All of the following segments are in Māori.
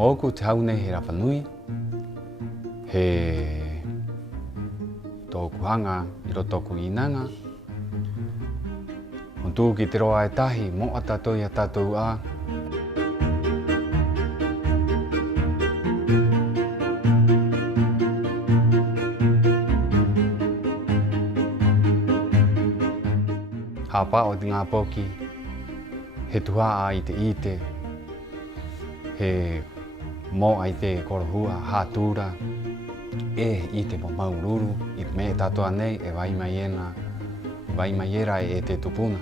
Moku te haune he Rapanui, he tōku hanga i roto ku inanga. Tū ki te roa e tahi, mo a tātou i a tātou a. Hapa o te ngā poki, he tuha a i te ite, he mo ai te korohua, hātūra, e i te mo maururu, i te me tātou anei e vai mai era e te tupuna.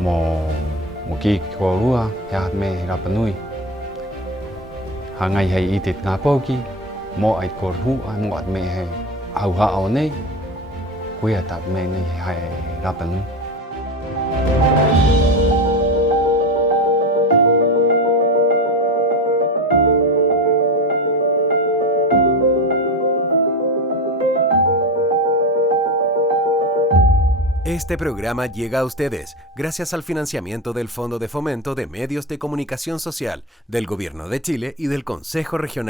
Mo ki korua, he ahat me Rapanui. Hangai hei i te ngā poki, mo ai korhua, mo at me he auha o nei, kuia tat me nei hei Rapanui. Este programa llega a ustedes gracias al financiamiento del Fondo de Fomento de Medios de Comunicación Social del Gobierno de Chile y del Consejo Regional.